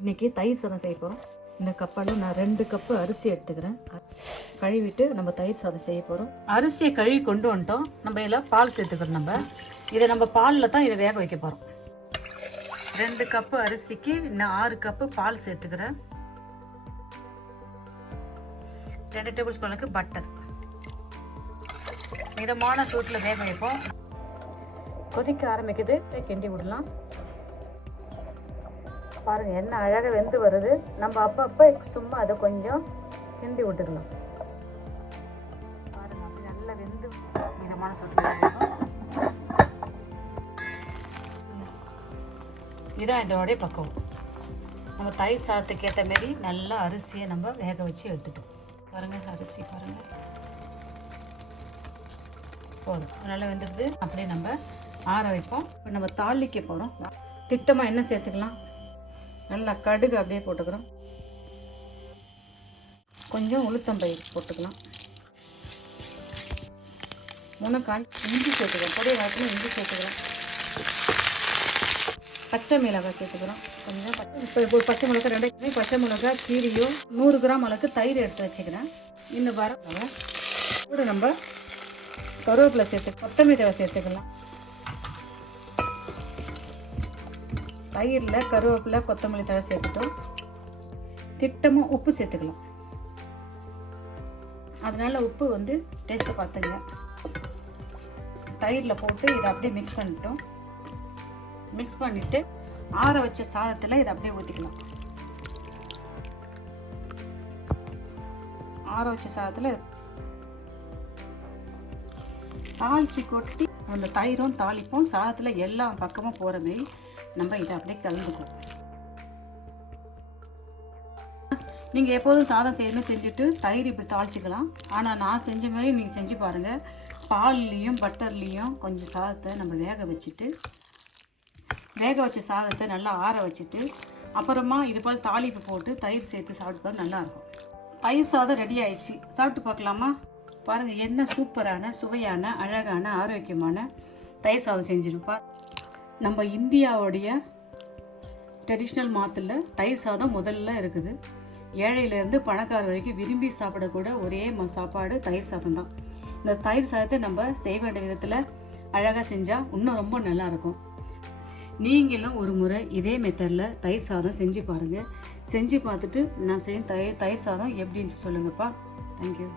இன்றைக்கி தயிர் சாதம் செய்ய போகிறோம். இந்த கப்பால் நான் 2 கப்பு அரிசி எடுத்துக்கிறேன். கழுவிட்டு நம்ம தயிர் சாதம் செய்ய போகிறோம். அரிசியை கழுவி கொண்டு வந்துட்டோம். நம்ம இதில் பால் சேர்த்துக்கிறோம். இதை நம்ம பாலில் தான் இதை வேக வைக்க போகிறோம். 2 கப்பு அரிசிக்கு நான் 6 கப்பு பால் சேர்த்துக்கிறேன். 2 டேபிள் ஸ்பூனுக்கு பட்டர். மிதமான சூட்டில் வேக வைப்போம். கொதிக்க ஆரம்பிக்குது, கிண்டி விடலாம். பாருங்கள், எண்ணெய் அழகாக வெந்து வருது. நம்ம அப்பப்போ சும்மா அதை கொஞ்சம் கிண்டி விட்டுக்கலாம். பாருங்கள், அப்படி நல்லா வெந்து மிதமான சூட்டில் வேகணும். இதான் இதோடைய பக்குவம். நம்ம தயிர் சாதத்துக்கு ஏற்ற மாரி நல்லா அரிசியை நம்ம வேக வச்சு எடுத்துட்டோம். பாருங்கள், அரிசி பாருங்கள் போதும், நல்லா வெந்துடுது. அப்படியே நம்ம ஆற வைப்போம். இப்போ நம்ம தாளிக்க போகிறோம். திட்டமாக என்ன சேர்த்துக்கலாம், நல்லா கடுகு அப்படியே போட்டுக்கிறோம். கொஞ்சம் உளுத்தம்பயிறு போட்டுக்கலாம். 3 காஞ்சி இஞ்சி சேர்த்துக்கிறோம். பொடியை காட்டிலும் இஞ்சி சேர்த்துக்கிறோம். பச்சை மிளகாய் சேர்த்துக்கிறோம். கொஞ்சம் இப்போ பச்சை மிளகாய் 2 பச்சை மிளகாய் கீரியும் 100 கிராம் அளவுக்கு தயிர் எடுத்து வச்சுக்கிறேன். இன்னும் கூட நம்ம கருவேப்பிலை சேர்த்து கொத்தமல்லி தழை சேர்த்துக்கலாம். தயிரில் கருவேப்பிலை கொத்தமல்லி தழை சேர்த்துட்டோம். திட்டமாக உப்பு சேர்த்துக்கலாம். அதனால உப்பு டேஸ்ட்டை பார்த்துங்க. தயிரில் போட்டு இதை அப்படியே மிக்ஸ் பண்ணிட்டோம். மிக்ஸ் பண்ணிவிட்டு ஆற வச்ச சாதத்தில் இதை அப்படியே ஊற்றிக்கலாம். ஆற வச்ச சாதத்தில் தாளித்து கொட்டி அந்த தயிரும் தாளிப்போம். சாதத்தில் எல்லா பக்கமும் போகிற மாரி நம்ம இதை அப்படியே கலந்துக்குவோம். நீங்கள் எப்போதும் சாதம் செய்யணும் செஞ்சுட்டு தயிர் இப்படி தாளிச்சிக்கலாம். ஆனால் நான் செஞ்ச மாதிரி நீங்கள் செஞ்சு பாருங்கள். பால்லையும் பட்டர்லேயும் கொஞ்சம் சாதத்தை நம்ம வேக வச்சுட்டு, வேக வச்ச சாதத்தை நல்லா ஆற வச்சுட்டு அப்புறமா இது போல் தாளிப்பு போட்டு தயிர் சேர்த்து சாப்பிட்டு நல்லாயிருக்கும். தயிர் சாதம் ரெடி ஆயிடுச்சு. சாப்பிட்டு பார்க்கலாமா? பாருங்கள், என்ன சூப்பரான சுவையான அழகான ஆரோக்கியமான தயிர் சாதம் செஞ்சுருப்பா. நம்ம இந்தியாவுடைய ட்ரெடிஷ்னல் மாத்தில் தயிர் சாதம் முதல்ல இருக்குது. ஏழையிலேருந்து பணக்கார வரைக்கும் விரும்பி சாப்பிடக்கூட ஒரே சாப்பாடு தயிர் சாதம் தான். இந்த தயிர் சாதத்தை நம்ம செய்ய வேண்டிய விதத்தில் அழகாக செஞ்சால் இன்னும் ரொம்ப நல்லாயிருக்கும். நீங்களும் ஒரு முறை இதே மெத்தடில் தயிர் சாதம் செஞ்சு பாருங்கள். செஞ்சு பார்த்துட்டு நான் செய்ய தயிர் சாதம் எப்படின்னு சொல்லுங்கப்பா. தேங்க்யூ.